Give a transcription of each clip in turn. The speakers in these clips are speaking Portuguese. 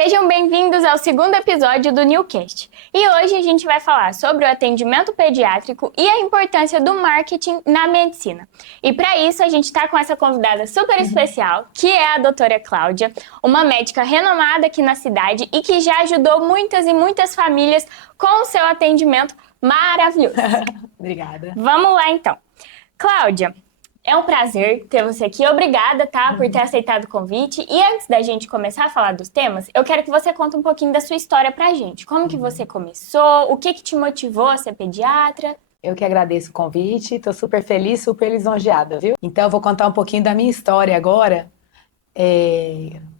Sejam bem-vindos ao segundo episódio do Newcast. E hoje a gente vai falar sobre o atendimento pediátrico e a importância do marketing na medicina. E para isso a gente está com essa convidada super especial, que é a doutora Cláudia, uma médica renomada aqui na cidade e que já ajudou muitas e muitas famílias com o seu atendimento maravilhoso. Obrigada. Vamos lá então. Cláudia, é um prazer ter você aqui. Obrigada, tá, por ter aceitado o convite. E antes da gente começar a falar dos temas, eu quero que você conte um pouquinho da sua história pra gente. Como que você começou? O que te motivou a ser pediatra? Eu que agradeço o convite, estou super feliz, super lisonjeada, viu? Então eu vou contar um pouquinho da minha história agora,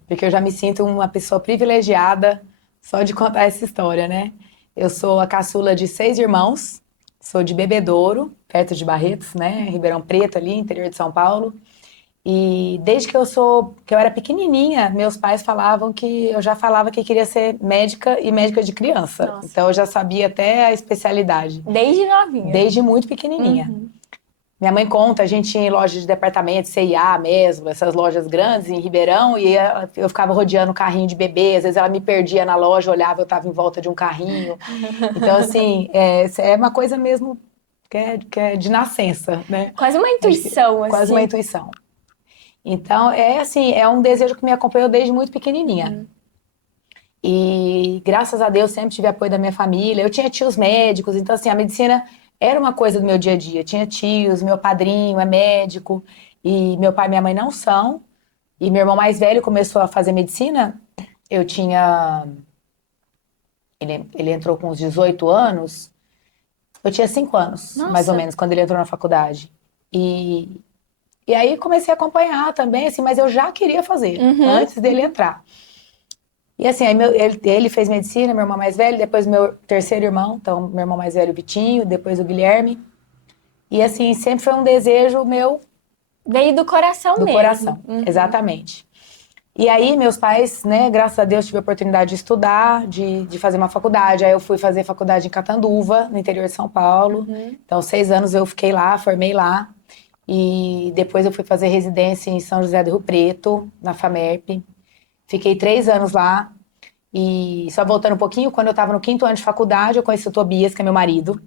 porque eu já me sinto uma pessoa privilegiada só de contar essa história, né? Eu sou a caçula de 6 irmãos, sou de Bebedouro, perto de Barretos, né? Ribeirão Preto, ali, interior de São Paulo. E desde que eu era pequenininha, meus pais falavam que eu já falava que queria ser médica e médica de criança. Nossa. Então eu já sabia até a especialidade. Desde novinha? Desde muito pequenininha. Minha mãe conta, a gente ia em loja de departamento, C&A mesmo, essas lojas grandes em Ribeirão, e eu ficava rodeando o carrinho de bebê, às vezes ela me perdia na loja, olhava, eu estava em volta de um carrinho. Então, assim, é uma coisa mesmo que é de nascença, né? Quase uma intuição, assim. Quase uma intuição. Então, assim, é um desejo que me acompanhou desde muito pequenininha. E, graças a Deus, sempre tive apoio da minha família. Eu tinha tios médicos, então, assim, a medicina era uma coisa do meu dia a dia. Tinha tios, meu padrinho é médico, e meu pai e minha mãe não são. E meu irmão mais velho começou a fazer medicina, eu tinha... Ele entrou com uns 18 anos, eu tinha 5 anos, Nossa. mais ou menos, quando ele entrou na faculdade. E aí comecei a acompanhar também, assim, mas eu já queria fazer, antes dele entrar. E assim, aí ele fez medicina, meu irmão mais velho, depois meu terceiro irmão, então meu irmão mais velho, o Vitinho, depois o Guilherme. E assim, sempre foi um desejo meu. Veio do coração mesmo. Do coração, exatamente. E aí meus pais, né, graças a Deus, tive a oportunidade de estudar, de fazer uma faculdade. Aí eu fui fazer faculdade em Catanduva, no interior de São Paulo. Então 6 anos eu fiquei lá, formei lá. E depois eu fui fazer residência em São José do Rio Preto, na FAMERP. Fiquei 3 anos lá. E só voltando um pouquinho, quando eu estava no 5º ano de faculdade, eu conheci o Tobias, que é meu marido.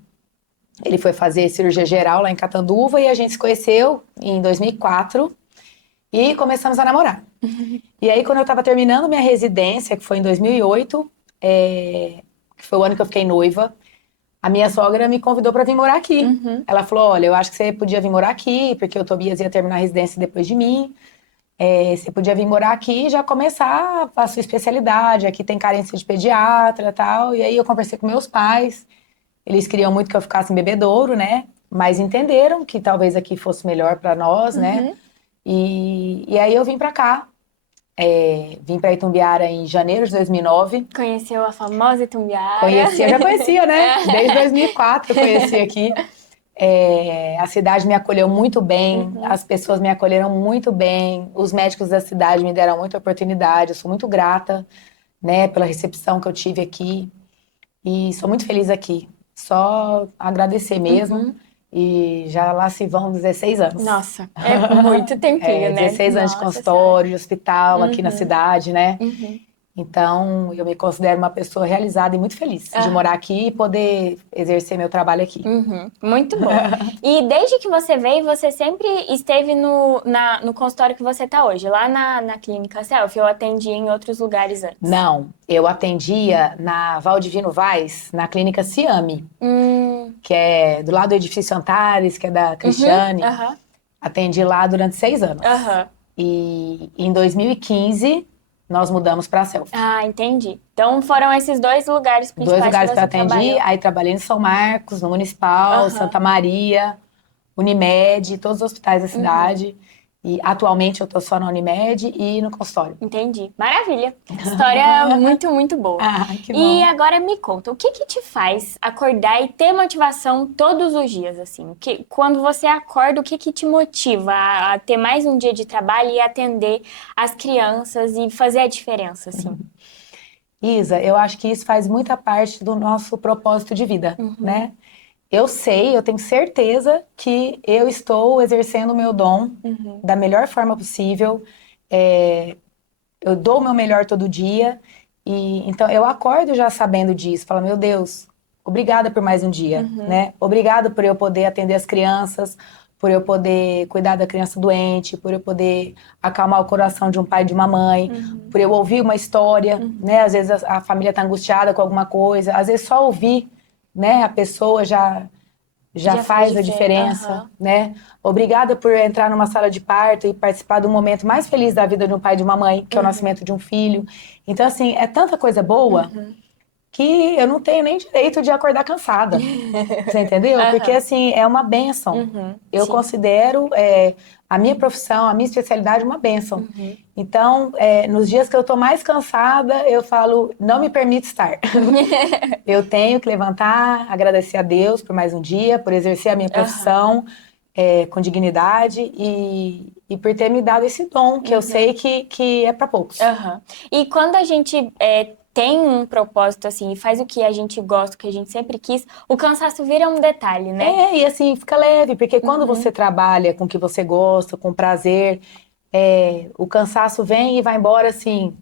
Ele foi fazer cirurgia geral lá em Catanduva e a gente se conheceu em 2004 e começamos a namorar. E aí, quando eu estava terminando minha residência, que foi em 2008, que foi o ano que eu fiquei noiva, a minha sogra me convidou para vir morar aqui. Ela falou, olha, eu acho que você podia vir morar aqui, porque o Tobias ia terminar a residência depois de mim. Você podia vir morar aqui e já começar a sua especialidade. Aqui tem carência de pediatra e tal. E aí eu conversei com meus pais. Eles queriam muito que eu ficasse em Bebedouro, né? Mas entenderam que talvez aqui fosse melhor para nós, né? E aí eu vim para cá. Vim para Itumbiara em janeiro de 2009. Conheceu a famosa Itumbiara? Conhecia, já conhecia, né? Desde 2004 eu conheci aqui. A cidade me acolheu muito bem, as pessoas me acolheram muito bem, os médicos da cidade me deram muita oportunidade, eu sou muito grata, né, pela recepção que eu tive aqui e sou muito feliz aqui. Só agradecer mesmo e já lá se vão 16 anos. Nossa, é muito tempinho, né? 16 anos de consultório, de hospital aqui na cidade, né? Então, eu me considero uma pessoa realizada e muito feliz de morar aqui e poder exercer meu trabalho aqui. Muito bom. E desde que você veio, você sempre esteve no consultório que você está hoje, lá na Clínica Self, ou atendia em outros lugares antes? Não, eu atendia na Valdivino Vaz, na Clínica Ciame, que é do lado do edifício Antares, que é da Cristiane. Atendi lá durante 6 anos. E em 2015... nós mudamos para a Self. Ah, entendi. Então foram esses 2 lugares principais. 2 lugares que que eu você atendi, trabalhou. aí trabalhei em São Marcos, no Municipal, Santa Maria, Unimed, todos os hospitais da cidade. E atualmente eu tô só na Unimed e no consultório. Entendi. Maravilha. História muito, muito boa. Que bom. E agora me conta, o que te faz acordar e ter motivação todos os dias, assim? Quando você acorda, o que te motiva a ter mais um dia de trabalho e atender as crianças e fazer a diferença, assim? Isa, eu acho que isso faz muita parte do nosso propósito de vida, né? Eu tenho certeza que eu estou exercendo o meu dom da melhor forma possível. Eu dou o meu melhor todo dia E então eu acordo já sabendo disso, falo, meu Deus, obrigada por mais um dia, né? Obrigada por eu poder atender as crianças, por eu poder cuidar da criança doente, por eu poder acalmar o coração de um pai e de uma mãe, por eu ouvir uma história, né? Às vezes a família tá angustiada com alguma coisa, às vezes só ouvir, né? A pessoa já faz a diferença, né? Obrigada por entrar numa sala de parto e participar do momento mais feliz da vida de um pai e de uma mãe, que é o nascimento de um filho. Então, assim, é tanta coisa boa que eu não tenho nem direito de acordar cansada. Você entendeu? Porque, assim, é uma bênção. Eu considero a minha profissão, a minha especialidade uma bênção. Então, nos dias que eu tô mais cansada, eu falo, não me permite estar. Eu tenho que levantar, agradecer a Deus por mais um dia, por exercer a minha profissão com dignidade e por ter me dado esse dom, que eu sei que é para poucos. E quando a gente tem um propósito assim e faz o que a gente gosta, o que a gente sempre quis, o cansaço vira um detalhe, né? E assim, fica leve, porque quando você trabalha com o que você gosta, com prazer, o cansaço vem e vai embora assim,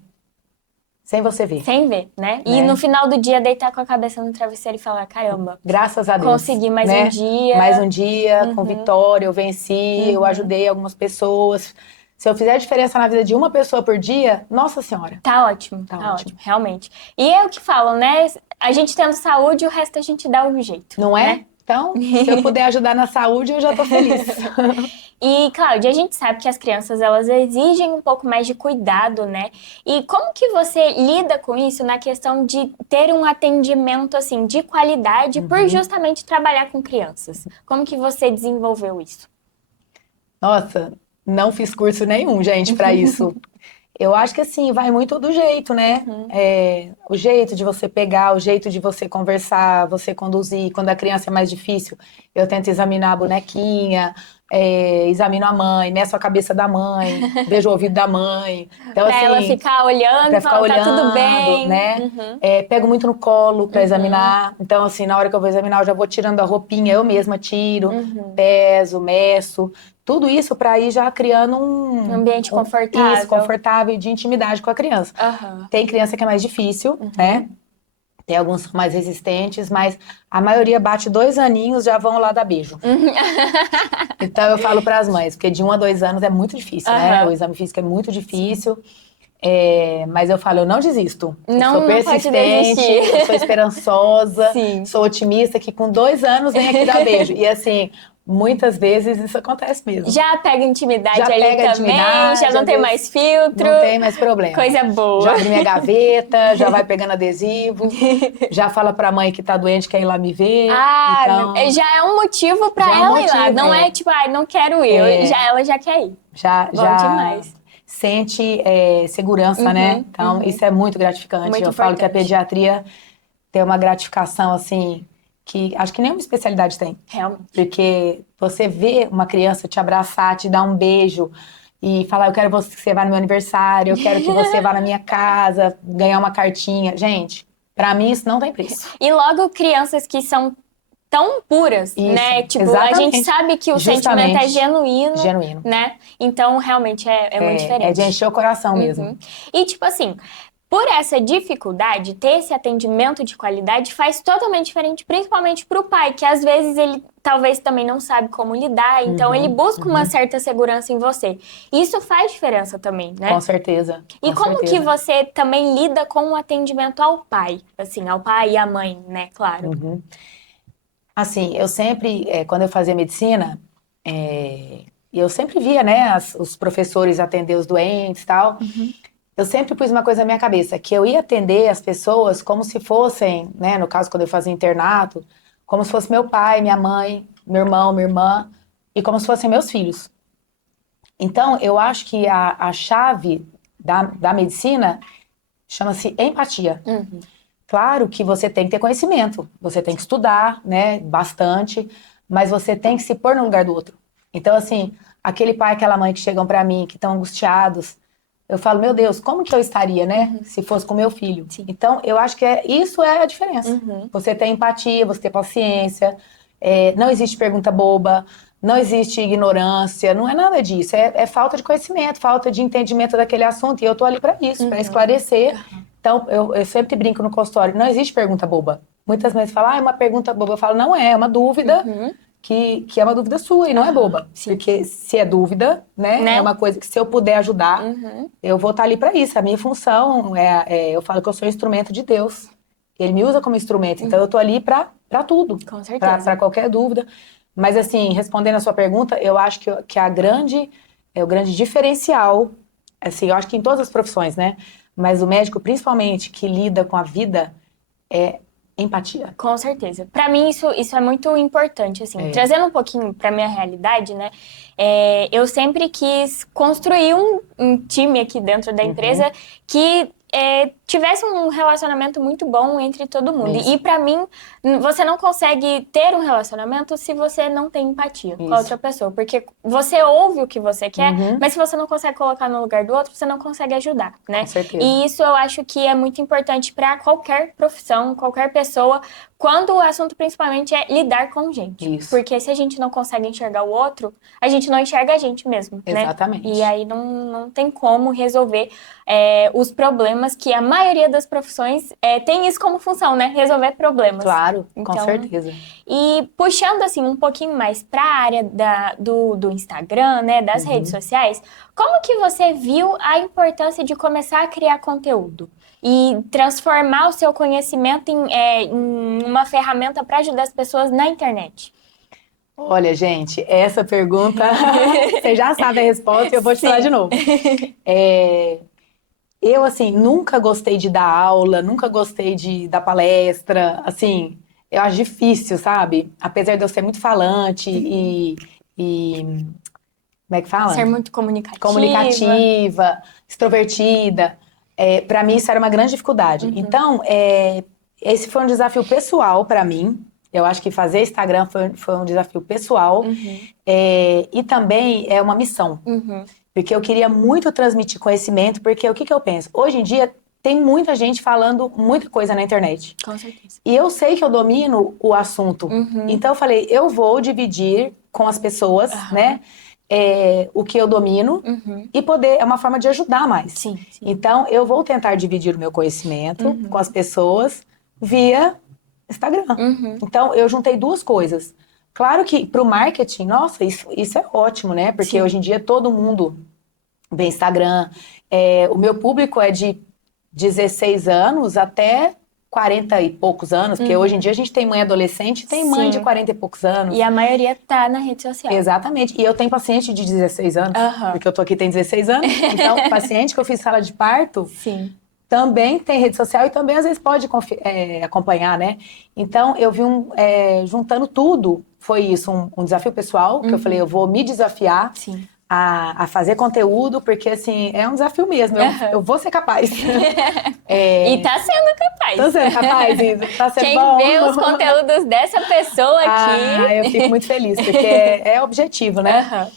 sem você ver. Sem ver, né? E no final do dia, deitar com a cabeça no travesseiro e falar, caramba, graças a Deus. Consegui mais né? um dia. Mais um dia, com vitória, eu venci, eu ajudei algumas pessoas. Se eu fizer a diferença na vida de uma pessoa por dia, nossa senhora. Tá ótimo, tá ótimo, realmente. E é o que falam, né? A gente tendo saúde, o resto a gente dá um jeito. Não é? Né? Então, se eu puder ajudar na saúde, eu já tô feliz. E, Cláudia, a gente sabe que as crianças, elas exigem um pouco mais de cuidado, né? E como que você lida com isso na questão de ter um atendimento, assim, de qualidade por justamente trabalhar com crianças? Como que você desenvolveu isso? Nossa, não fiz curso nenhum, gente, pra isso. Eu acho que assim, vai muito do jeito, né? O jeito de você pegar, o jeito de você conversar, você conduzir. Quando a criança é mais difícil, eu tento examinar a bonequinha, examino a mãe, meço a cabeça da mãe, vejo o ouvido da mãe. Então, Pra assim, ela ficar olhando e falar, tá tudo bem. né? Pego muito no colo pra examinar. Então, assim, na hora que eu vou examinar, eu já vou tirando a roupinha, eu mesma tiro, peso, meço. Tudo isso para ir já criando um ambiente confortável. Isso, confortável e de intimidade com a criança. Tem criança que é mais difícil, né? Tem alguns que são mais resistentes, mas a maioria bate 2 aninhos, já vão lá dar beijo. Então eu falo para as mães, porque de 1 a 2 anos é muito difícil, né? O exame físico é muito difícil. Mas eu falo, eu não desisto. Não, sou persistente, eu sou esperançosa, sou otimista, que com 2 anos vem aqui dar beijo. E assim, muitas vezes isso acontece mesmo. Já pega intimidade já ali pega também, intimidade, já não tem mais filtro. Não tem mais problema. Coisa boa. Já abre minha gaveta, já vai pegando adesivo, já fala pra mãe que tá doente, quer ir lá me ver. Então, já é um motivo pra ela ir lá. Não é tipo, não quero ir. Ela já quer ir. Já demais. Sente segurança, né? Então, isso é muito gratificante. Muito eu falo que a pediatria tem uma gratificação, assim, que acho que nenhuma especialidade tem. Realmente. Porque você vê uma criança te abraçar, te dar um beijo e falar, eu quero que você vá no meu aniversário, eu quero que você vá na minha casa, ganhar uma cartinha. Gente, pra mim isso não tem preço. E logo crianças que são tão puras, né? Tipo, exatamente. A gente sabe que o sentimento é genuíno, né? Então, realmente, é muito diferente. É de encher o coração mesmo. E, tipo assim, por essa dificuldade, ter esse atendimento de qualidade faz totalmente diferente, principalmente pro pai, que às vezes ele talvez também não sabe como lidar, então ele busca uma certa segurança em você. Isso faz diferença também, né? Com certeza. E como que você também lida com o atendimento ao pai? Assim, ao pai e à mãe, né? Claro. Assim, eu sempre, quando eu fazia medicina, eu sempre via, né, os professores atender os doentes e tal. Eu sempre pus uma coisa na minha cabeça, que eu ia atender as pessoas como se fossem, né, no caso quando eu fazia internato, como se fosse meu pai, minha mãe, meu irmão, minha irmã, e como se fossem meus filhos. Então, eu acho que a chave da medicina chama-se empatia. Claro que você tem que ter conhecimento, você tem que estudar, né, bastante, mas você tem que se pôr no lugar do outro. Então, assim, aquele pai, aquela mãe que chegam pra mim, que estão angustiados, eu falo, meu Deus, como que eu estaria, né, se fosse com meu filho? Então, eu acho que isso é a diferença. Você ter empatia, você ter paciência, não existe pergunta boba, não existe ignorância, não é nada disso. É falta de conhecimento, falta de entendimento daquele assunto, e eu tô ali pra isso, pra esclarecer Então, eu sempre brinco no consultório, não existe pergunta boba. Muitas vezes falam, é uma pergunta boba. Eu falo, não é uma dúvida que é uma dúvida sua e não é boba. Sim. Porque se é dúvida, né? É uma coisa que se eu puder ajudar, eu vou estar ali para isso. A minha função eu falo que eu sou um instrumento de Deus. Ele me usa como instrumento. Então, eu tô ali para tudo. Com certeza. Para qualquer dúvida. Mas, assim, respondendo a sua pergunta, eu acho que o grande diferencial, assim, eu acho que em todas as profissões, né? Mas o médico, principalmente, que lida com a vida, é empatia. Com certeza. Pra mim, isso é muito importante, assim. Trazendo um pouquinho pra minha realidade, né? Eu sempre quis construir um time aqui dentro da empresa que tivesse um relacionamento muito bom entre todo mundo. Isso. E pra mim, você não consegue ter um relacionamento se você não tem empatia com a outra pessoa. Porque você ouve o que você quer, mas se você não consegue colocar no lugar do outro, você não consegue ajudar, né? Com certeza. E isso eu acho que é muito importante pra qualquer profissão, qualquer pessoa, quando o assunto principalmente é lidar com gente. Isso. Porque se a gente não consegue enxergar o outro, a gente não enxerga a gente mesmo, né? Exatamente. E aí não tem como resolver os problemas que a maioria das profissões tem isso como função, né? Resolver problemas. Claro, Então, com certeza. E puxando assim um pouquinho mais para a área do Instagram, né, das redes sociais, como que você viu a importância de começar a criar conteúdo e transformar o seu conhecimento em uma ferramenta para ajudar as pessoas na internet? Olha, gente, essa pergunta, você já sabe a resposta e eu vou te falar de novo. Eu, assim, nunca gostei de dar aula, nunca gostei de dar palestra, assim, eu acho difícil, sabe? Apesar de eu ser muito falante e como é que fala? Ser muito comunicativa. Comunicativa, extrovertida. Para mim, isso era uma grande dificuldade. Então, esse foi um desafio pessoal para mim. Eu acho que fazer Instagram foi um desafio pessoal. E também é uma missão. Porque eu queria muito transmitir conhecimento, porque o que eu penso? Hoje em dia, tem muita gente falando muita coisa na internet. Com certeza. E eu sei que eu domino o assunto. Então, eu falei, eu vou dividir com as pessoas, né? O que eu domino e poder, é uma forma de ajudar mais. Sim. Então, eu vou tentar dividir o meu conhecimento com as pessoas via Instagram. Então, eu juntei duas coisas. Claro que para o marketing, nossa, isso é ótimo, né? Porque hoje em dia todo mundo vê Instagram. O meu público é de 16 anos até 40 e poucos anos, porque hoje em dia a gente tem mãe adolescente e tem mãe de 40 e poucos anos. E a maioria tá na rede social. Exatamente. E eu tenho paciente de 16 anos, porque eu tô aqui tem 16 anos. Então, paciente que eu fiz sala de parto, também tem rede social e também às vezes pode acompanhar, né? Então, eu vi juntando tudo, foi isso, um desafio pessoal, que eu falei, eu vou me desafiar a fazer conteúdo, porque assim, é um desafio mesmo, eu vou ser capaz. E tá sendo capaz. Tô sendo capaz, Isa, tá sendo Quem bom. vê os conteúdos dessa pessoa aqui... eu fico muito feliz, porque é objetivo, né?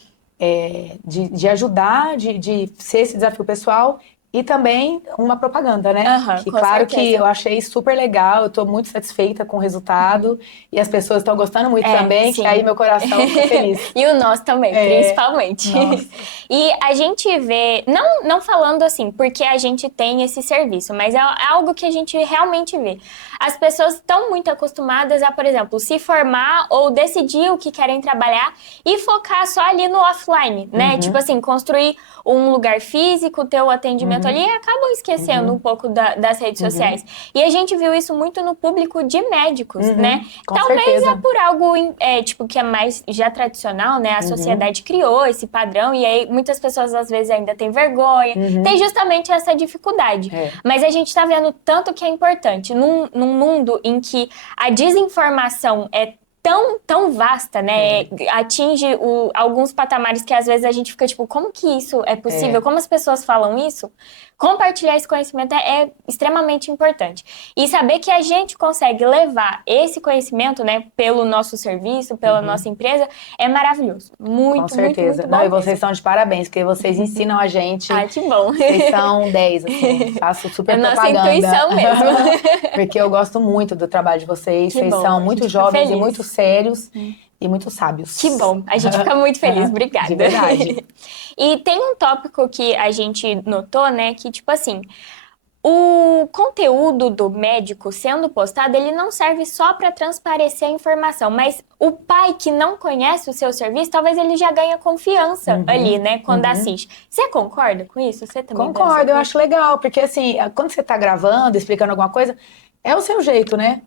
De ajudar, de ser esse desafio pessoal. E também uma propaganda, né? Que claro certeza. que eu achei super legal, eu tô muito satisfeita com o resultado. E as pessoas estão gostando muito também, que aí meu coração fica feliz. E o nosso também, principalmente. Nossa. E a gente vê, não falando assim, porque a gente tem esse serviço, mas é algo que a gente realmente vê. As pessoas estão muito acostumadas a, por exemplo, se formar ou decidir o que querem trabalhar e focar só ali no offline, né? Tipo assim, construir um lugar físico, ter o atendimento ali, e acabam esquecendo um pouco das redes sociais. E a gente viu isso muito no público de médicos, né? Com Talvez certeza. é por algo tipo, que é mais já tradicional, né? A sociedade criou esse padrão e aí muitas pessoas às vezes ainda têm vergonha. Tem justamente essa dificuldade. Mas a gente tá vendo tanto que é importante. Num mundo em que a desinformação é tão vasta, né? Atinge alguns patamares que às vezes a gente fica tipo, como que isso é possível? Como as pessoas falam isso? Compartilhar esse conhecimento é extremamente importante. E saber que a gente consegue levar esse conhecimento, né, pelo nosso serviço, pela nossa empresa, é maravilhoso. Muito, Com certeza. muito bom Não, e vocês mesmo. estão de parabéns, porque vocês ensinam a gente. Ai, que bom. Vocês são 10, assim. Faço super É nossa propaganda. intuição mesmo. Porque eu gosto muito do trabalho de vocês. Que Vocês bom, são a muito gente fica jovens e feliz. muito sérios e muito sábios. Que bom, a gente fica muito feliz, obrigada. De verdade. E tem um tópico que a gente notou, né, que tipo assim, O conteúdo do médico sendo postado, ele não serve só para transparecer a informação, mas o pai que não conhece o seu serviço, talvez ele já ganha confiança ali, né, quando assiste. Você concorda com isso? Você também Concordo, eu acho legal, porque assim, quando você tá gravando, explicando alguma coisa, é o seu jeito, né?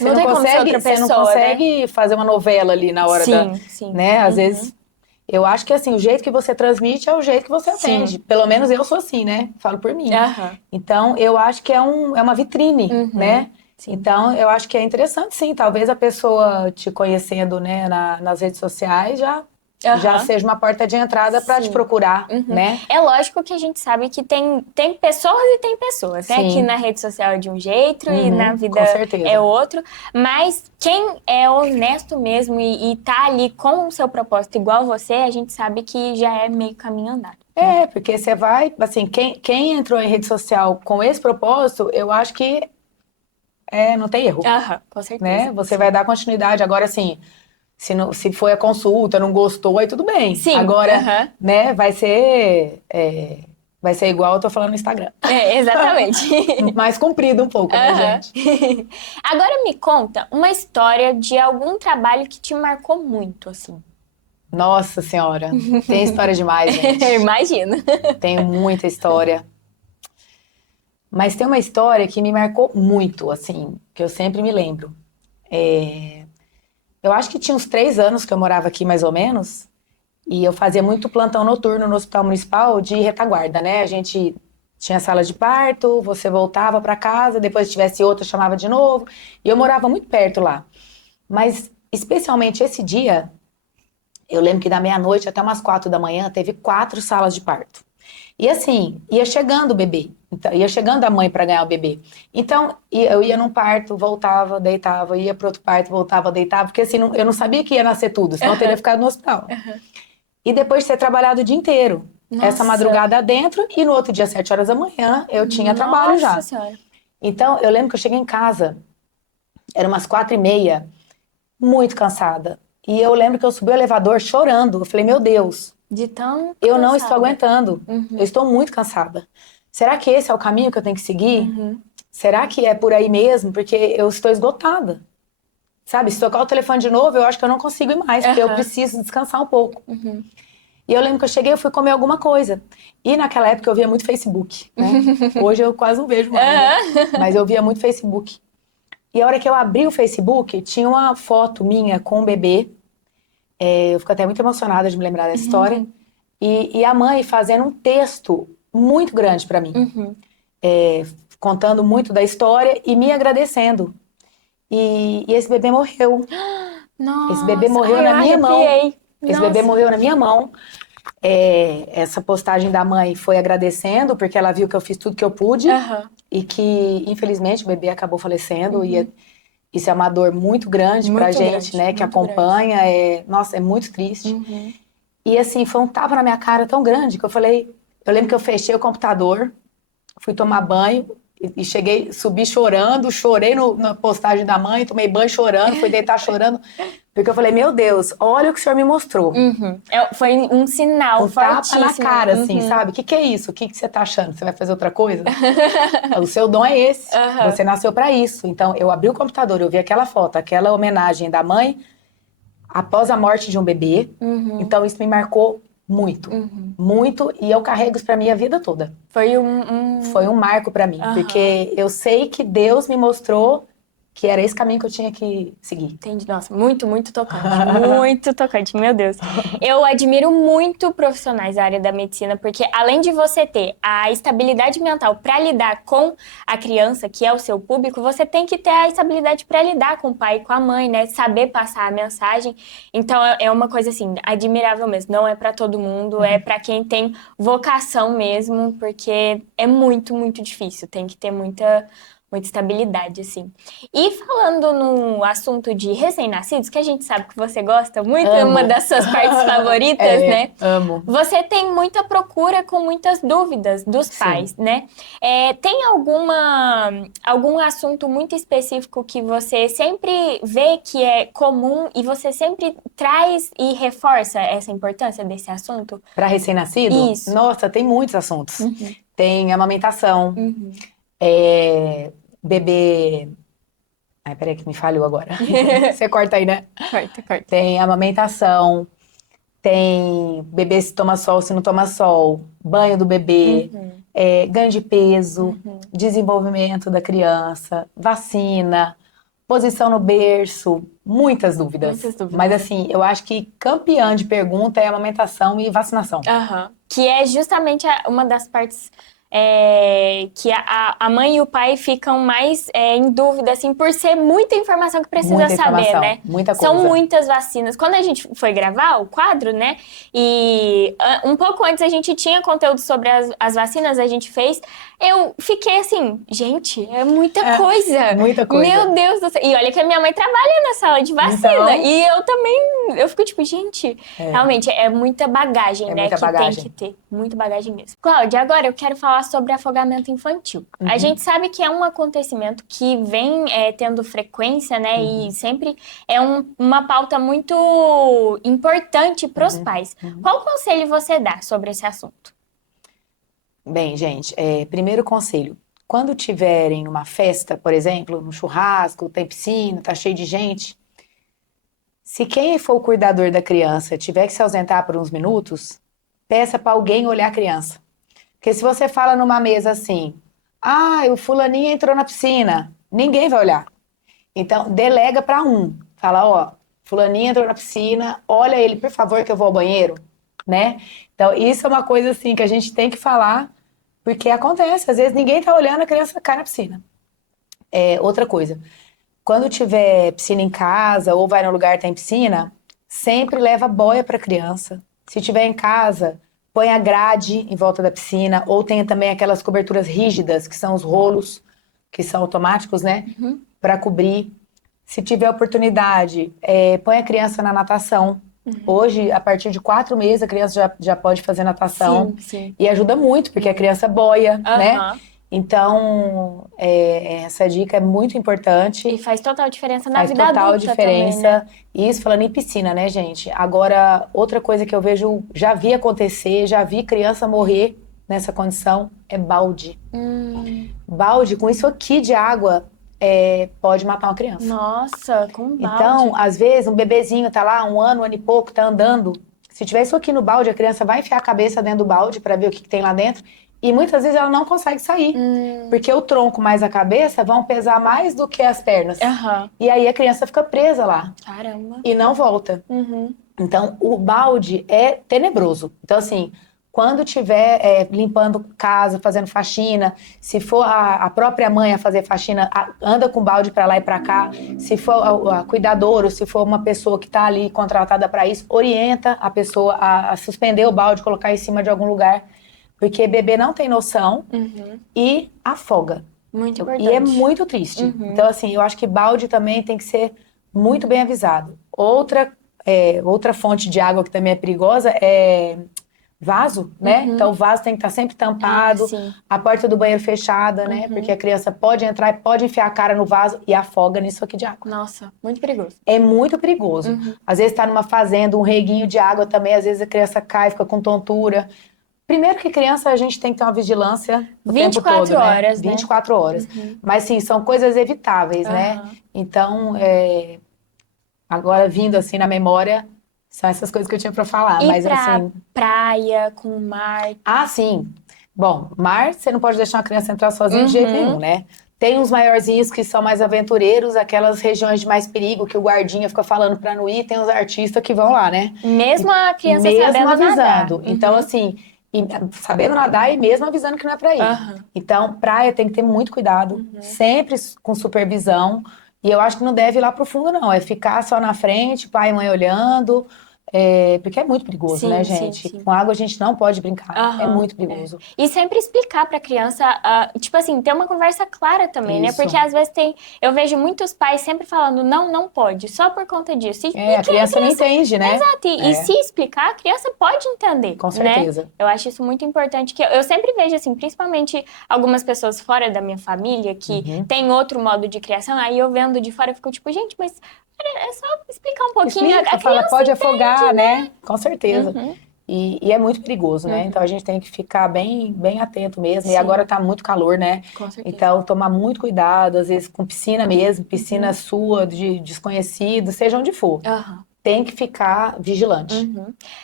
Não tem como ser outra Você não pessoa, consegue fazer uma novela ali na hora sim. né? Às vezes, eu acho que assim, o jeito que você transmite é o jeito que você atende. Sim. Pelo menos eu sou assim, né? Falo por mim. Então, eu acho que é uma vitrine, né? Sim. Então, eu acho que é interessante, sim. Talvez a pessoa te conhecendo, né, nas redes sociais já seja uma porta de entrada para te procurar, né? É lógico que a gente sabe que tem pessoas e tem pessoas, né? Que na rede social é de um jeito e na vida é outro. Mas quem é honesto mesmo e tá ali com o seu propósito igual você, a gente sabe que já é meio caminho andado. É, porque você vai, assim, quem entrou em rede social com esse propósito, eu acho que não tem erro. Com certeza. Né? Você vai dar continuidade. Agora, assim, se foi a consulta, não gostou, aí tudo bem. Sim. Agora, né, vai ser igual eu tô falando no Instagram. Exatamente. Mais comprido um pouco, né, gente? Agora me conta uma história de algum trabalho que te marcou muito, assim. Nossa Senhora, tem história demais, gente. Imagina. Tem muita história. Mas tem uma história que me marcou muito, assim, que eu sempre me lembro. Eu acho que tinha uns 3 anos que eu morava aqui, mais ou menos, e eu fazia muito plantão noturno no Hospital Municipal de retaguarda, né? A gente tinha sala de parto, você voltava para casa, depois se tivesse outra, chamava de novo, e eu morava muito perto lá. Mas, especialmente esse dia, eu lembro que da meia-noite até umas 4 da manhã, teve 4 salas de parto. E assim, ia chegando o bebê, então, ia chegando a mãe para ganhar o bebê. Então, eu ia num parto, voltava, deitava, ia para outro parto, voltava, deitava, porque assim, eu não sabia que ia nascer tudo, senão eu teria ficado no hospital. E depois de ter trabalhado o dia inteiro, essa madrugada dentro, e no outro dia, 7 horas da manhã, eu tinha trabalho já. Nossa Senhora. Então, eu lembro que eu cheguei em casa, era umas 4h30, muito cansada. E eu lembro que eu subi o elevador chorando. Eu falei, meu Deus, eu não estou aguentando. Eu estou muito cansada. Será que esse é o caminho que eu tenho que seguir? Será que é por aí mesmo? Porque eu estou esgotada. Sabe, se tocar o telefone de novo, eu acho que eu não consigo ir mais, porque eu preciso descansar um pouco. E eu lembro que eu cheguei, eu fui comer alguma coisa. E naquela época eu via muito Facebook, né? Hoje eu quase não vejo mais, né? Mas eu via muito Facebook. E a hora que eu abri o Facebook, tinha uma foto minha com um bebê. Eu fico até muito emocionada de me lembrar dessa história. E a mãe fazendo um texto muito grande pra mim. Contando muito da história e me agradecendo. E esse bebê morreu. Nossa, esse bebê morreu na minha mão. Esse bebê morreu na minha mão. Essa postagem da mãe foi agradecendo, porque ela viu que eu fiz tudo que eu pude. E que, infelizmente, o bebê acabou falecendo. E isso é uma dor muito grande pra gente, né? Que acompanha. Nossa, é muito triste. E assim, foi um tapa na minha cara tão grande que eu falei... Eu lembro que eu fechei o computador, fui tomar banho e cheguei, subi chorando, chorei na postagem da mãe, tomei banho chorando, fui deitar chorando. Porque eu falei, meu Deus, olha o que o senhor me mostrou. Foi um sinal fortíssimo. Tapa na cara, assim, sabe? O que é isso? O que você tá achando? Você vai fazer outra coisa? O seu dom é esse. Você nasceu pra isso. Então, eu abri o computador, eu vi aquela foto, aquela homenagem da mãe após a morte de um bebê. Então, isso me marcou muito. Muito. E eu carrego isso pra mim a vida toda. Foi um marco pra mim. Porque eu sei que Deus me mostrou que era esse caminho que eu tinha que seguir. Entendi. Nossa, muito, muito tocante. Muito tocante, meu Deus. Eu admiro muito profissionais da área da medicina, porque além de você ter a estabilidade mental para lidar com a criança, que é o seu público, você tem que ter a estabilidade para lidar com o pai e com a mãe, né? Saber passar a mensagem. Então, é uma coisa, assim, admirável mesmo. Não é para todo mundo, é para quem tem vocação mesmo, porque é muito, muito difícil. Tem que ter muita estabilidade, assim. E falando no assunto de recém-nascidos, que a gente sabe que você gosta muito, é uma das suas partes favoritas, né? Amo. Você tem muita procura com muitas dúvidas dos pais, né? Tem algum assunto muito específico que você sempre vê que é comum e você sempre traz e reforça essa importância desse assunto? Para recém-nascido? Isso. Nossa, tem muitos assuntos. Tem amamentação. Bebê... Ai, peraí que me falhou agora. Você corta aí, né? Corta. Tem amamentação, tem bebê se toma sol, se não toma sol, banho do bebê, ganho de peso, desenvolvimento da criança, vacina, posição no berço, muitas dúvidas. Muitas dúvidas. Mas assim, eu acho que campeã de pergunta é amamentação e vacinação. Que é justamente uma das partes que a mãe e o pai ficam mais em dúvida, assim, por ser muita informação que precisa Muita saber, informação, né? muita coisa. São muitas vacinas. Quando a gente foi gravar o quadro, né? E um pouco antes a gente tinha conteúdo sobre as vacinas, a gente fez. Eu fiquei assim, gente, é muita coisa. Muita coisa. Meu Deus do céu. E olha que a minha mãe trabalha na sala de vacina. Então... E eu também, eu fico tipo, gente, realmente é muita bagagem, né? Muita que bagagem. tem que ter. Muita bagagem mesmo. Cláudia, agora eu quero falar sobre afogamento infantil. A gente sabe que é um acontecimento que vem tendo frequência, né? E sempre é uma pauta muito importante para os pais. Qual conselho você dá sobre esse assunto? Bem, gente, primeiro conselho. Quando tiverem uma festa, por exemplo, um churrasco, tem piscina, tá cheio de gente, se quem for o cuidador da criança tiver que se ausentar por uns minutos, peça para alguém olhar a criança. Porque se você fala numa mesa assim, o fulaninho entrou na piscina, ninguém vai olhar. Então, delega para um. Fala, fulaninho entrou na piscina, olha ele, por favor, que eu vou ao banheiro, né? Então, isso é uma coisa assim que a gente tem que falar, porque acontece, às vezes ninguém tá olhando, a criança cai na piscina. Outra coisa, quando tiver piscina em casa ou vai no lugar que tem piscina, sempre leva boia para criança. Se tiver em casa, põe a grade em volta da piscina, ou tenha também aquelas coberturas rígidas, que são os rolos, que são automáticos, né? Para cobrir. Se tiver oportunidade, põe a criança na natação. Hoje, a partir de 4 meses, a criança já pode fazer natação. Sim. E ajuda muito, porque a criança boia, né? Então, essa dica é muito importante. E faz total diferença na vida Faz total adulta diferença. também, né? Isso falando em piscina, né, gente? Agora, outra coisa que eu vejo, já vi acontecer, já vi criança morrer nessa condição, é balde. Balde, com isso aqui de água, pode matar uma criança. Nossa, com balde. Então, às vezes, um bebezinho tá lá, um ano e pouco, tá andando. Se tiver isso aqui no balde, a criança vai enfiar a cabeça dentro do balde para ver o que tem lá dentro. E muitas vezes ela não consegue sair. Porque o tronco mais a cabeça vão pesar mais do que as pernas. E aí a criança fica presa lá. Caramba. E não volta. Então, o balde é tenebroso. Então, assim, quando tiver limpando casa, fazendo faxina, se for a própria mãe a fazer faxina, anda com o balde para lá e para cá. Se for a cuidadora, ou se for uma pessoa que está ali contratada para isso, orienta a pessoa a suspender o balde, colocar em cima de algum lugar. Porque bebê não tem noção e afoga. Muito importante. E é muito triste. Então, assim, eu acho que balde também tem que ser muito bem avisado. Outra fonte de água que também é perigosa é vaso, né? Então, o vaso tem que estar sempre tampado, a porta do banheiro fechada, né? Porque a criança pode entrar e pode enfiar a cara no vaso e afoga nisso aqui de água. Nossa, muito perigoso. É muito perigoso. Às vezes tá numa fazenda, um reguinho de água também, às vezes a criança cai, fica com tontura. Primeiro que criança, a gente tem que ter uma vigilância o tempo todo, horas, né? 24 horas. Mas, sim, são coisas evitáveis, né? Então, agora vindo assim na memória, são essas coisas que eu tinha pra falar. E mas, pra assim, praia, com mar? sim. Bom, mar, você não pode deixar uma criança entrar sozinha de jeito nenhum, né? Tem uns maiorzinhos que são mais aventureiros, aquelas regiões de mais perigo que o guardinha fica falando pra não ir, tem os artistas que vão lá, né? Mesmo a criança sabendo avisando. nadar. Então, assim, sabendo nadar e mesmo avisando que não é pra ir. Então, praia tem que ter muito cuidado, sempre com supervisão. E eu acho que não deve ir lá pro fundo, não. É ficar só na frente, pai e mãe olhando. Porque é muito perigoso, né, gente? Sim. Com água a gente não pode brincar. É muito perigoso. E sempre explicar pra criança, tipo assim, ter uma conversa clara também, né? Isso. Porque às vezes eu vejo muitos pais sempre falando, não pode, só por conta disso. A criança não entende, né? Exato. E se explicar, a criança pode entender. Com certeza. Né? Eu acho isso muito importante. Que eu sempre vejo, assim, principalmente algumas pessoas fora da minha família que tem outro modo de criação. Aí eu vendo de fora, eu fico tipo, gente, mas é só explicar um pouquinho. Explica, a criança pode entende, afogar, né? Com certeza. E é muito perigoso, né? Então a gente tem que ficar bem, bem atento mesmo. E agora tá muito calor, né? Com certeza. Então tomar muito cuidado, às vezes com piscina mesmo, piscina sua, de desconhecido, seja onde for. Aham. Tem que ficar vigilante.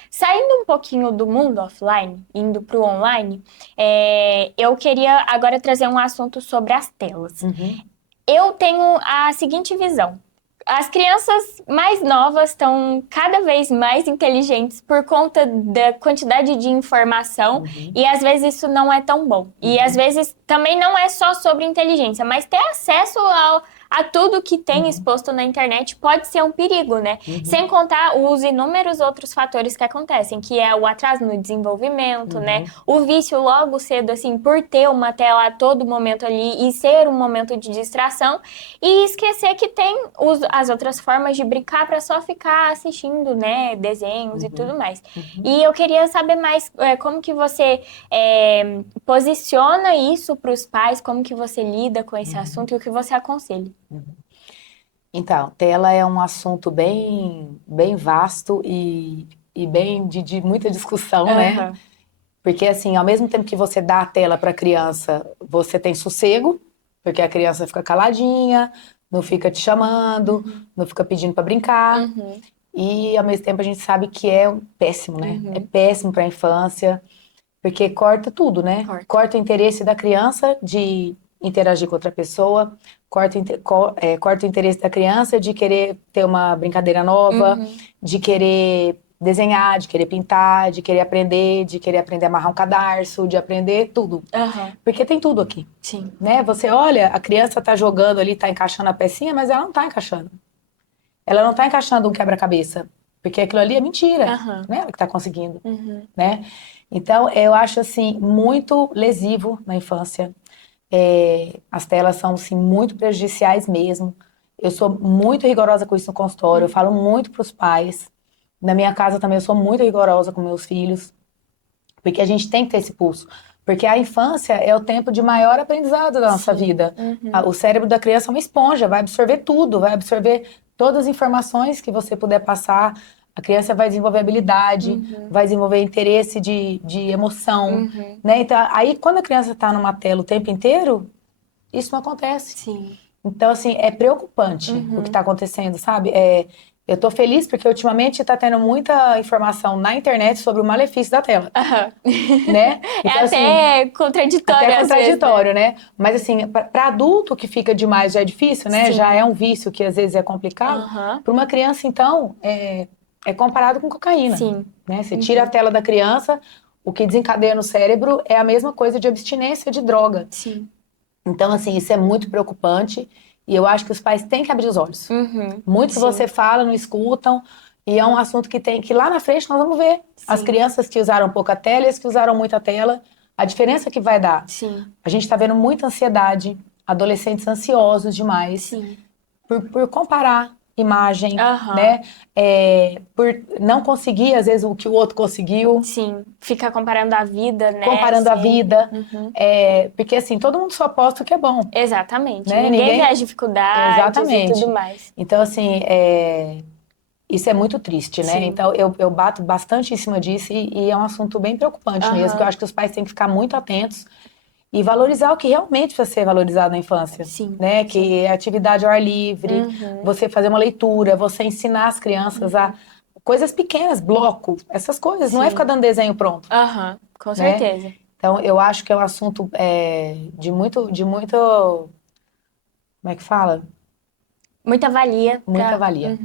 Saindo um pouquinho do mundo offline, indo para o online, eu queria agora trazer um assunto sobre as telas. Eu tenho a seguinte visão. As crianças mais novas estão cada vez mais inteligentes por conta da quantidade de informação e às vezes isso não é tão bom. E às vezes também não é só sobre inteligência, mas ter acesso a tudo que tem exposto na internet pode ser um perigo, né? Sem contar os inúmeros outros fatores que acontecem, que é o atraso no desenvolvimento, né? O vício logo cedo, assim, por ter uma tela a todo momento ali e ser um momento de distração e esquecer que tem as outras formas de brincar para só ficar assistindo, né? Desenhos e tudo mais. E eu queria saber mais como que você posiciona isso para os pais, como que você lida com esse assunto e o que você aconselha. Então, tela é um assunto bem, bem vasto e bem de muita discussão, né? Porque, assim, ao mesmo tempo que você dá a tela para a criança, você tem sossego, porque a criança fica caladinha, não fica te chamando, não fica pedindo para brincar. E, ao mesmo tempo, a gente sabe que é péssimo, né? É péssimo para a infância, porque corta tudo, né? Corta o interesse da criança de interagir com outra pessoa, corta o interesse da criança de querer ter uma brincadeira nova, de querer desenhar, de querer pintar, de querer aprender a amarrar um cadarço, de aprender tudo. Porque tem tudo aqui. Sim. Né? Você olha, a criança tá jogando ali, tá encaixando a pecinha, mas ela não tá encaixando. Ela não tá encaixando um quebra-cabeça, porque aquilo ali é mentira, não é ela que tá conseguindo, né? Então, eu acho, assim, muito lesivo na infância. As telas são, assim, muito prejudiciais mesmo. Eu sou muito rigorosa com isso no consultório, eu falo muito pros pais. Na minha casa também eu sou muito rigorosa com meus filhos, porque a gente tem que ter esse pulso. Porque a infância é o tempo de maior aprendizado da nossa vida. O cérebro da criança é uma esponja, vai absorver tudo, vai absorver todas as informações que você puder passar. A criança vai desenvolver habilidade, vai desenvolver interesse de emoção, né? Então, aí quando a criança está numa tela o tempo inteiro, isso não acontece. Sim. Então, assim, é preocupante o que está acontecendo, sabe? Eu tô feliz porque ultimamente tá tendo muita informação na internet sobre o malefício da tela, né? Então, até contraditório até às contraditório, vezes, né? Mas assim, para adulto que fica demais já é difícil, né? Sim. Já é um vício que às vezes é complicado. Para uma criança, então, é comparado com cocaína. Sim. Né? Você tira a tela da criança, o que desencadeia no cérebro é a mesma coisa de abstinência de droga. Sim. Então, assim, isso é muito preocupante e eu acho que os pais têm que abrir os olhos. Muitos você fala, não escutam, e é um assunto que lá na frente nós vamos ver. As crianças que usaram pouca tela e as que usaram muita tela, a diferença que vai dar. Sim. A gente está vendo muita ansiedade, adolescentes ansiosos demais, por comparar imagem, né? Por não conseguir, às vezes, o que o outro conseguiu. Sim, fica comparando a vida, né? Comparando a vida. Porque, assim, todo mundo só posta o que é bom. Exatamente. Né? Ninguém vê as dificuldades Exatamente. e tudo mais. Então, assim, isso é muito triste, né? Sim. Então, eu bato bastante em cima disso e é um assunto bem preocupante mesmo, que eu acho que os pais têm que ficar muito atentos e valorizar o que realmente precisa ser valorizado na infância. Sim. Né? Que é atividade ao ar livre, você fazer uma leitura, você ensinar as crianças a coisas pequenas, bloco, essas coisas. Não é ficar dando desenho pronto. Com certeza. Então, eu acho que é um assunto de muito... Como é que fala? Muita valia. Muita valia.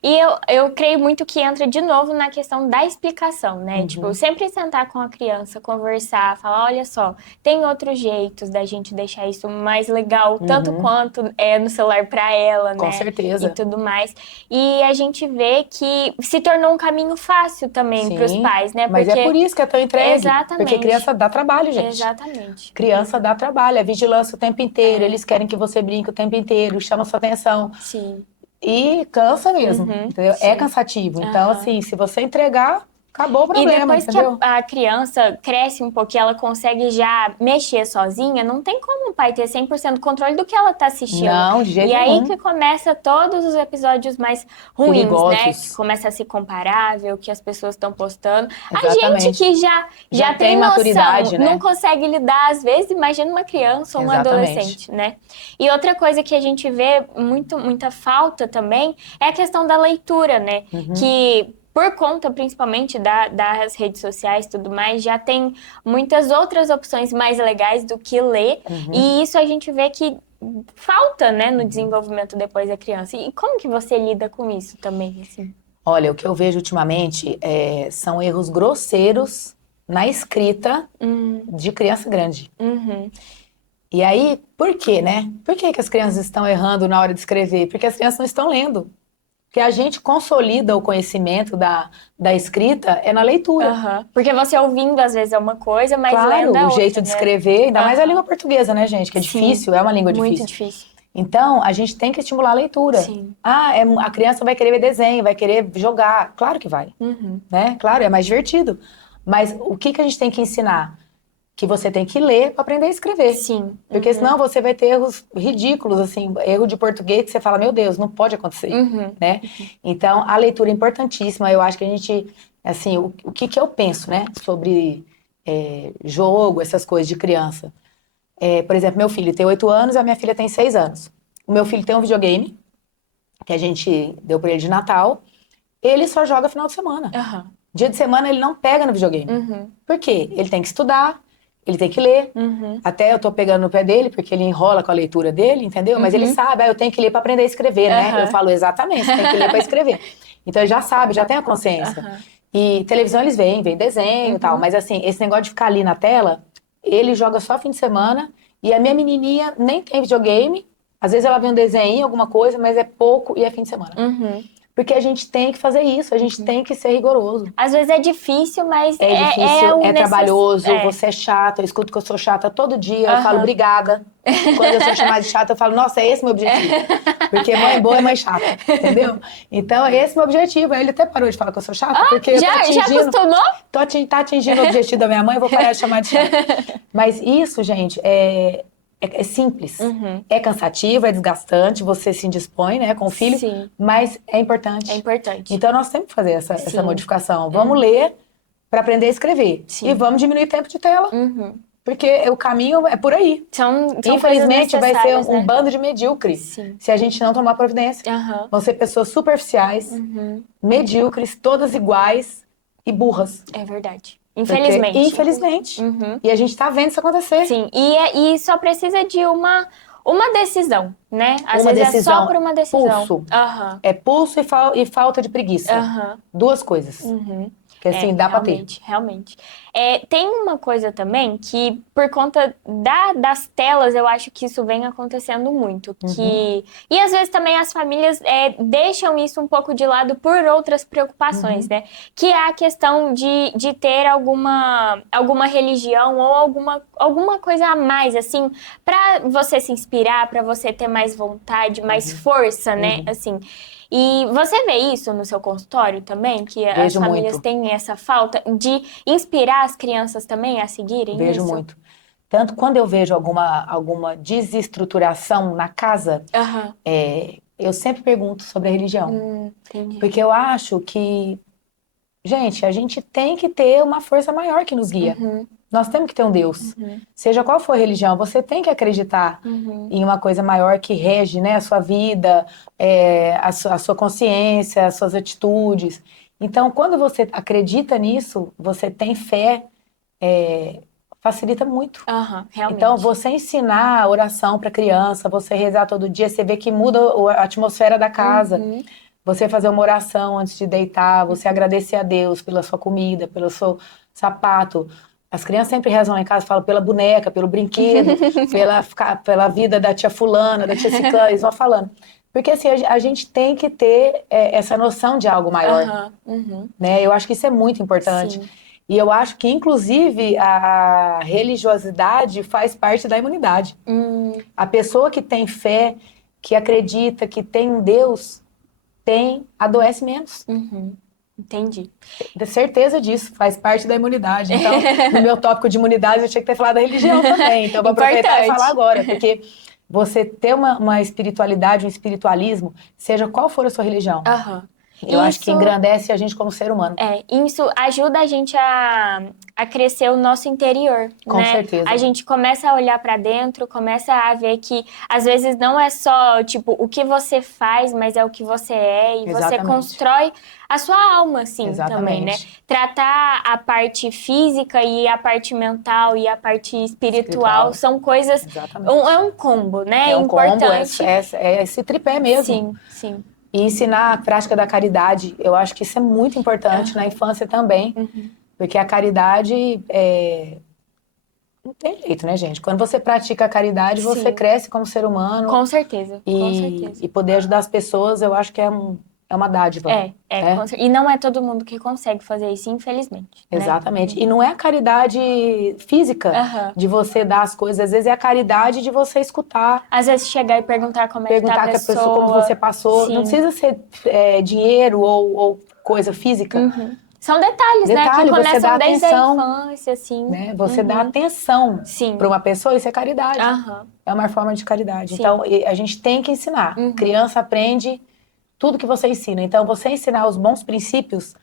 E eu creio muito que entra de novo na questão da explicação, né? Tipo, sempre sentar com a criança, conversar, falar, olha só, tem outros jeitos da gente deixar isso mais legal, tanto quanto é no celular pra ela, né? Com certeza. E tudo mais. E a gente vê que se tornou um caminho fácil também pros pais, né? Mas é por isso que é tão entregue. Exatamente. Porque criança dá trabalho, gente. Exatamente. Criança dá trabalho, é vigilância o tempo inteiro, eles querem que você brinque o tempo inteiro, chama sua atenção. Sim. E cansa mesmo, entendeu? É cansativo. Então, assim, se você entregar, Acabou o problema, E depois entendeu? que a criança cresce um pouquinho, ela consegue já mexer sozinha, não tem como o pai ter 100% controle do que ela tá assistindo. Não, de jeito E aí nenhum. que começa todos os episódios mais ruins, né? Que Perigosos. começa a se comparar, ver o que as pessoas estão postando. A gente Exatamente. que já tem tem noção, maturidade, né? não consegue lidar às vezes, imagina uma criança ou um Exatamente. adolescente, né? E outra coisa que a gente vê muita falta também é a questão da leitura, né? Que por conta, principalmente, das redes sociais e tudo mais, já tem muitas outras opções mais legais do que ler. E isso a gente vê que falta, né, no desenvolvimento depois da criança. E como que você lida com isso também, assim? Olha, o que eu vejo ultimamente são erros grosseiros na escrita de criança grande. E aí, por quê, né? Por que que as crianças estão errando na hora de escrever? Porque as crianças não estão lendo. Porque a gente consolida o conhecimento da escrita na leitura. Porque você ouvindo, às vezes, é uma coisa, mas Claro, lendo é o outra, jeito de né? escrever, ainda mais a língua portuguesa, né, gente? Que é Sim, difícil, é uma língua muito difícil. difícil. Então, a gente tem que estimular a leitura. Sim. A criança vai querer ver desenho, vai querer jogar. Claro que vai, né? Claro, é mais divertido. Mas o que que a gente tem que ensinar? Que você tem que ler para aprender a escrever. Sim. Porque senão você vai ter erros ridículos, assim, erro de português que você fala, meu Deus, não pode acontecer, né? Então, a leitura é importantíssima. Eu acho que a gente, assim, o que que eu penso, né, sobre jogo, essas coisas de criança. Por exemplo, meu filho tem 8 anos, a minha filha tem 6 anos. O meu filho tem um videogame que a gente deu para ele de Natal. Ele só joga final de semana. Dia de semana ele não pega no videogame. Por quê? Ele tem que estudar, ele tem que ler. Até eu tô pegando no pé dele, porque ele enrola com a leitura dele, entendeu? Mas ele sabe, eu tenho que ler para aprender a escrever, né? Eu falo exatamente, você tem que ler para escrever. Então ele já sabe, já tem a consciência. E televisão eles veem desenho e tal. Mas assim, esse negócio de ficar ali na tela, ele joga só fim de semana. E a minha menininha nem tem videogame. Às vezes ela vê um desenho, alguma coisa, mas é pouco e é fim de semana. Porque a gente tem que fazer isso, a gente tem que ser rigoroso. Às vezes é difícil, mas É difícil, é trabalhoso, É. você é chato, eu escuto que eu sou chata todo dia, eu falo obrigada. Quando eu sou chamada de chata, eu falo, nossa, é esse o meu objetivo. Porque mãe boa é mãe chata, entendeu? Então, esse é o meu objetivo. Aí ele até parou de falar que eu sou chata, porque eu tô Já atingindo... acostumou? Tá atingindo o objetivo da minha mãe, eu vou parar de chamar de chata. Mas isso, gente, é simples. É cansativo, é desgastante, você se indispõe, né, com o filho, Sim. mas é importante. É importante. Então nós temos que fazer essa modificação. Vamos ler para aprender a escrever. E vamos diminuir o tempo de tela. Porque o caminho é por aí. São Infelizmente vai ser coisas um bando de medíocres se a gente não tomar providência. Vão ser pessoas superficiais, medíocres, todas iguais e burras. É verdade. Infelizmente. Infelizmente. E a gente tá vendo isso acontecer. Sim, e só precisa de uma decisão, né? Às Uma vezes decisão, é só por uma decisão. pulso. É pulso e falta de preguiça. Duas coisas. Que assim, dá pra ter. Realmente. Tem uma coisa também que, por conta das telas, eu acho que isso vem acontecendo muito. E às vezes também as famílias deixam isso um pouco de lado por outras preocupações, né? Que é a questão de ter alguma religião ou alguma coisa a mais, assim, pra você se inspirar, pra você ter mais vontade, mais força, né? Assim. E você vê isso no seu consultório também? Que as famílias têm essa falta de inspirar as crianças também a seguirem isso? Vejo muito. Tanto quando eu vejo alguma desestruturação na casa, eu sempre pergunto sobre a religião. Entendi. Porque eu acho que, gente, a gente tem que ter uma força maior que nos guia. Nós temos que ter um Deus. Seja qual for a religião, você tem que acreditar em uma coisa maior que rege, né, a sua vida, a sua consciência, as suas atitudes. Então, quando você acredita nisso, você tem fé, facilita muito. Realmente. Então, você ensinar a oração para criança, você rezar todo dia, você vê que muda a atmosfera da casa. Você fazer uma oração antes de deitar, você agradecer a Deus pela sua comida, pelo seu sapato. As crianças sempre rezam lá em casa, falam pela boneca, pelo brinquedo, pela vida da tia fulana, da tia ciclana, eles vão falando. Porque assim, a gente tem que ter essa noção de algo maior. Né? Eu acho que isso é muito importante. Sim. E eu acho que, inclusive, a religiosidade faz parte da imunidade. A pessoa que tem fé, que acredita, que tem um Deus, adoece menos. Entendi. De certeza disso, faz parte da imunidade. Então, no meu tópico de imunidade, eu tinha que ter falado da religião também. Então, eu vou aproveitar e Importante. falar agora, porque você ter uma espiritualidade, um espiritualismo, seja qual for a sua religião, Aham. eu acho que Isso engrandece a gente como ser humano. isso ajuda a gente a crescer o nosso interior, Com né? certeza. A gente começa a olhar pra dentro, começa a ver que às vezes não é só, tipo, o que você faz, mas é o que você é e você Exatamente. constrói a sua alma, assim, também, né? Exatamente. Tratar a parte física e a parte mental e a parte espiritual Espiritual. são coisas, Exatamente. é um combo, né? É um combo, Importante. é esse tripé mesmo. Sim, sim. E ensinar a prática da caridade, eu acho que isso é muito importante na infância também, porque a caridade não tem jeito, né, gente? Quando você pratica a caridade, você Sim. cresce como ser humano Com certeza, com certeza. e poder ajudar as pessoas, eu acho que é uma dádiva. né? E não é todo mundo que consegue fazer isso, infelizmente. Né? Exatamente. E não é a caridade física Aham. de você dar as coisas, às vezes é a caridade de você escutar, Às vezes chegar e perguntar como é que tá perguntar a que a pessoa como você passou. Sim. Não precisa ser dinheiro ou coisa física. São detalhes, né? Que Detalhe, você começam dá desde a atenção, infância, assim. né? Você dá atenção Sim. para uma pessoa, isso é caridade. Aham. É uma forma de caridade. Sim. Então, a gente tem que ensinar. Criança aprende tudo que você ensina. Então, você ensinar os bons princípios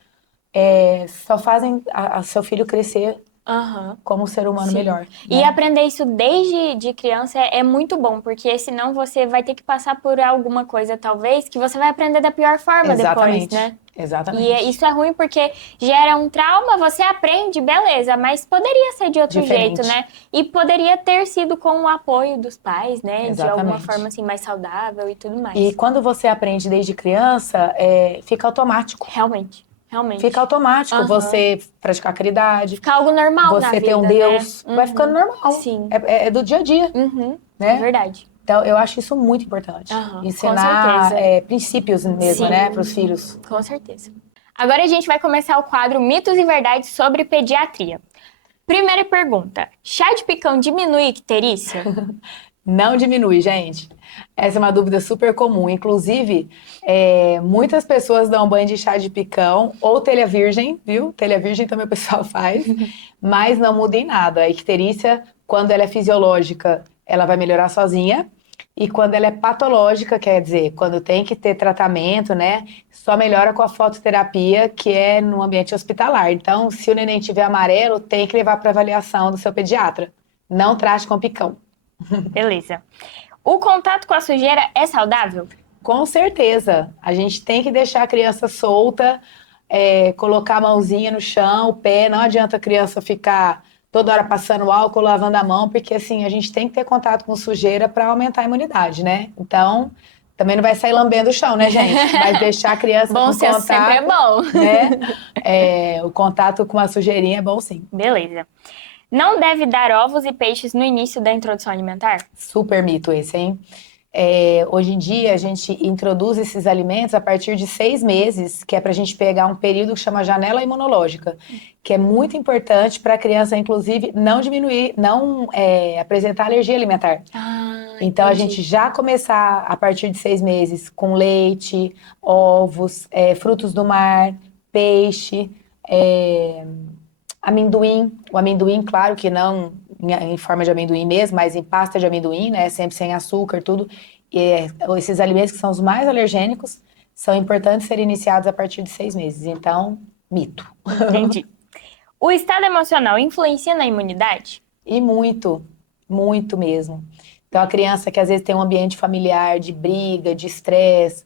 só fazem a seu filho crescer Aham. como um ser humano Sim. melhor. E né? aprender isso desde de criança é muito bom, porque senão você vai ter que passar por alguma coisa, talvez, que você vai aprender da pior forma Exatamente. depois, né? Exatamente. E isso é ruim porque gera um trauma, você aprende, beleza, mas poderia ser de outro Diferente. jeito, né? E poderia ter sido com o apoio dos pais, né? De alguma Exatamente. forma assim mais saudável e tudo mais. E quando você aprende desde criança, fica automático. Realmente. Fica automático você praticar caridade. Fica algo normal na Você vida, ter um Deus. né? Vai ficando normal. Sim. É do dia a dia. É né? verdade. Então, eu acho isso muito importante. Ensinar com certeza. princípios mesmo, Sim. né, para os filhos. Com certeza. Agora a gente vai começar o quadro Mitos e Verdades sobre Pediatria. Primeira pergunta: chá de picão diminui icterícia? Não diminui, gente. Essa é uma dúvida super comum. Inclusive, muitas pessoas dão banho de chá de picão ou telha virgem, viu? Telha virgem também o pessoal faz, mas não muda em nada. A icterícia, quando ela é fisiológica, ela vai melhorar sozinha. E quando ela é patológica, quer dizer, quando tem que ter tratamento, né? Só melhora com a fototerapia, que é no ambiente hospitalar. Então, se o neném tiver amarelo, tem que levar para avaliação do seu pediatra. Não trate com picão. Beleza. O contato com a sujeira é saudável? Com certeza. A gente tem que deixar a criança solta, colocar a mãozinha no chão, o pé. Não adianta a criança ficar toda hora passando álcool, lavando a mão, porque assim, a gente tem que ter contato com sujeira para aumentar a imunidade, né? Então, também não vai sair lambendo o chão, né, gente? Mas deixar a criança Bom com senso contato, sempre é bom. né? O contato com a sujeirinha é bom sim. Beleza. Não deve dar ovos e peixes no início da introdução alimentar? Super mito esse, hein? Hoje em dia, a gente introduz esses alimentos a partir de 6 meses, que é para a gente pegar um período que chama janela imunológica, que é muito importante para a criança, inclusive, não diminuir, não apresentar alergia alimentar. Então, entendi. a gente já começar a partir de 6 meses com leite, ovos, frutos do mar, peixe, amendoim. O amendoim, claro que não em forma de amendoim mesmo, mas em pasta de amendoim, né? Sempre sem açúcar, tudo. Esses alimentos que são os mais alergênicos são importantes serem iniciados a partir de 6 meses. Então, mito. Entendi. O estado emocional influencia na imunidade? E muito, muito mesmo. Então, a criança que às vezes tem um ambiente familiar de briga, de estresse,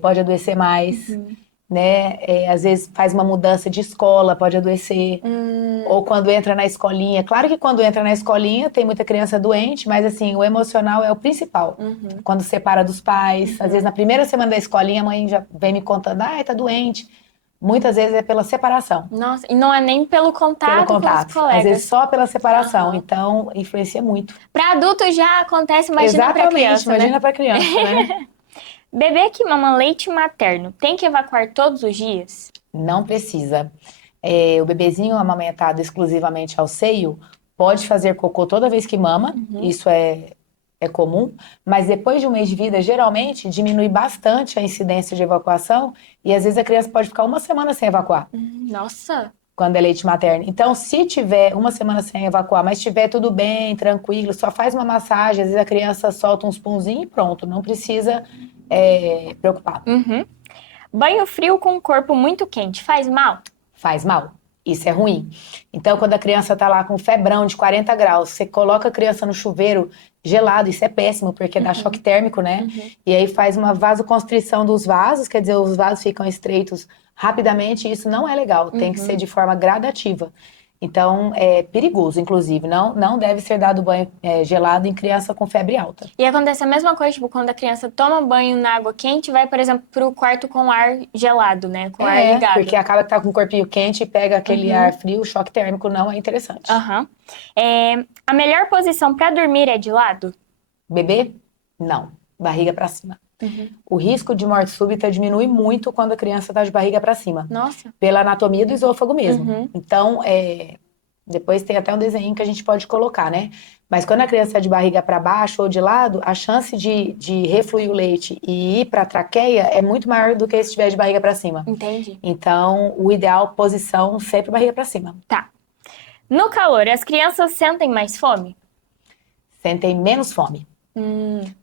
pode adoecer mais. Né? Às vezes faz uma mudança de escola, pode adoecer. Ou quando entra na escolinha. Claro que quando entra na escolinha tem muita criança doente, mas assim, o emocional é o principal. Quando separa dos pais. Às vezes na primeira semana da escolinha a mãe já vem me contando, tá doente. Muitas vezes é pela separação. Nossa, e não é nem pelo contato com os colegas. Às vezes só pela separação. Então, influencia muito. Para adulto já acontece, imagina para criança, imagina né? para criança, né? Bebê que mama leite materno tem que evacuar todos os dias? Não precisa. O bebezinho amamentado exclusivamente ao seio pode fazer cocô toda vez que mama. Isso é é comum, mas depois de um mês de vida, geralmente diminui bastante a incidência de evacuação e às vezes a criança pode ficar uma semana sem evacuar. Nossa! Quando é leite materno. Então, se tiver uma semana sem evacuar, mas tiver tudo bem, tranquilo, só faz uma massagem, às vezes a criança solta uns punzinhos e pronto, não precisa preocupar. Banho frio com o corpo muito quente faz mal? Faz mal. Isso é ruim. Então, quando a criança tá lá com febrão de 40 graus, você coloca a criança no chuveiro gelado, isso é péssimo, porque dá choque térmico, né? E aí faz uma vasoconstrição dos vasos, quer dizer, os vasos ficam estreitos rapidamente, e isso não é legal, tem que ser de forma gradativa. Então, é perigoso, inclusive, não deve ser dado banho gelado em criança com febre alta. E acontece a mesma coisa, tipo, quando a criança toma banho na água quente e vai, por exemplo, pro quarto com ar gelado, né? Com ar ligado. Porque acaba que tá com o corpinho quente e pega aquele ar frio, o choque térmico não é interessante. A melhor posição pra dormir é de lado? Bebê? Não. Barriga pra cima. O risco de morte súbita diminui muito quando a criança tá de barriga pra cima. Nossa. Pela anatomia do esôfago mesmo. Então, depois tem até um desenho que a gente pode colocar, né? Mas quando a criança tá de barriga pra baixo ou de lado, a chance de refluir o leite e ir pra traqueia é muito maior do que se estiver de barriga pra cima. Entendi. Então, o ideal, posição, sempre barriga pra cima. Tá. No calor, as crianças sentem mais fome? Sentem menos fome.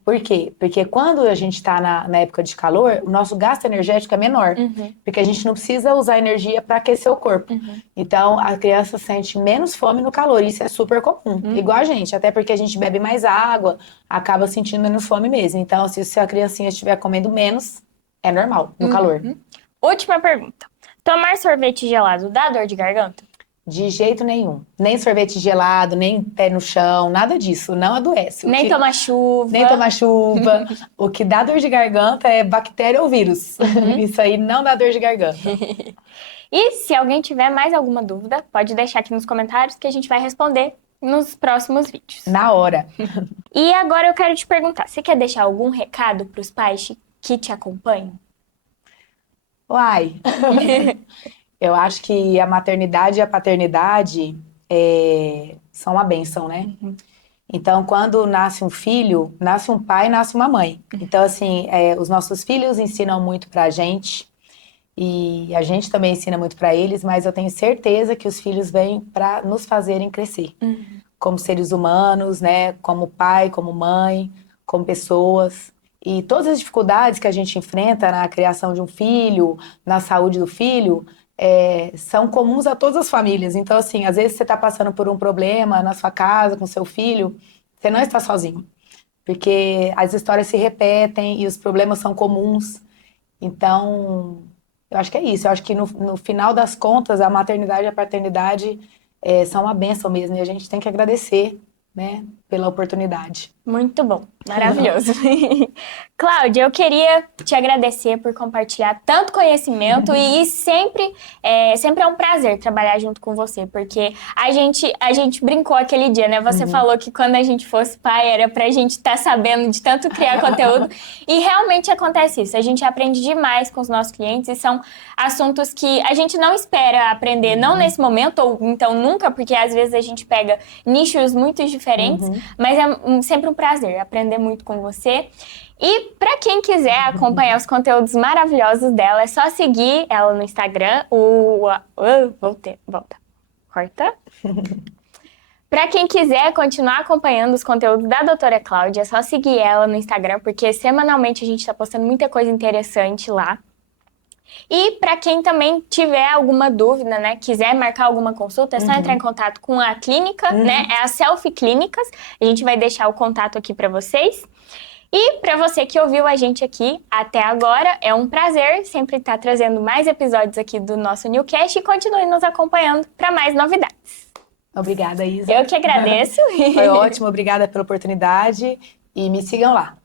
Por quê? Porque quando a gente está na época de calor, o nosso gasto energético é menor. Porque a gente não precisa usar energia para aquecer o corpo. Então, a criança sente menos fome no calor. Isso é super comum. Igual a gente. Até porque a gente bebe mais água, acaba sentindo menos fome mesmo. Então, se a criancinha estiver comendo menos, é normal no calor. Última pergunta. Tomar sorvete gelado dá dor de garganta? De jeito nenhum. Nem sorvete gelado, nem pé no chão, nada disso. Não adoece. Nem tomar chuva. Nem tomar chuva. O que dá dor de garganta é bactéria ou vírus. Isso aí não dá dor de garganta. E se alguém tiver mais alguma dúvida, pode deixar aqui nos comentários que a gente vai responder nos próximos vídeos. Na hora. E agora eu quero te perguntar, você quer deixar algum recado para os pais que te acompanham? Uai. Eu acho que a maternidade e a paternidade são uma bênção, né? Então, quando nasce um filho, nasce um pai, nasce uma mãe. Então, assim, os nossos filhos ensinam muito pra gente e a gente também ensina muito pra eles, mas eu tenho certeza que os filhos vêm pra nos fazerem crescer. Como seres humanos, né? Como pai, como mãe, como pessoas. E todas as dificuldades que a gente enfrenta na criação de um filho, na saúde do filho, são comuns a todas as famílias. Então, assim, às vezes você está passando por um problema na sua casa, com seu filho, você não está sozinho. Porque as histórias se repetem e os problemas são comuns. Então, eu acho que é isso. Eu acho que no final das contas, a maternidade e a paternidade são uma bênção mesmo. E a gente tem que agradecer, né, pela oportunidade. Muito bom, maravilhoso. Cláudia, eu queria te agradecer por compartilhar tanto conhecimento e sempre é um prazer trabalhar junto com você, porque a gente brincou aquele dia, né? Você falou que quando a gente fosse pai era pra gente estar sabendo de tanto criar conteúdo e realmente acontece isso. A gente aprende demais com os nossos clientes e são assuntos que a gente não espera aprender, não nesse momento ou então nunca, porque às vezes a gente pega nichos muito diferentes, mas é sempre um prazer aprender muito com você. E para quem quiser acompanhar os conteúdos maravilhosos dela, é só seguir ela no Instagram. Volta. Corta. Para quem quiser continuar acompanhando os conteúdos da doutora Cláudia, é só seguir ela no Instagram, porque semanalmente a gente está postando muita coisa interessante lá. E para quem também tiver alguma dúvida, né, quiser marcar alguma consulta, é só entrar em contato com a clínica, né, é a Selfie Clínicas. A gente vai deixar o contato aqui para vocês. E para você que ouviu a gente aqui até agora, é um prazer sempre estar trazendo mais episódios aqui do nosso Newcast e continue nos acompanhando para mais novidades. Obrigada, Isa. Eu que agradeço. Foi ótimo, obrigada pela oportunidade e me sigam lá.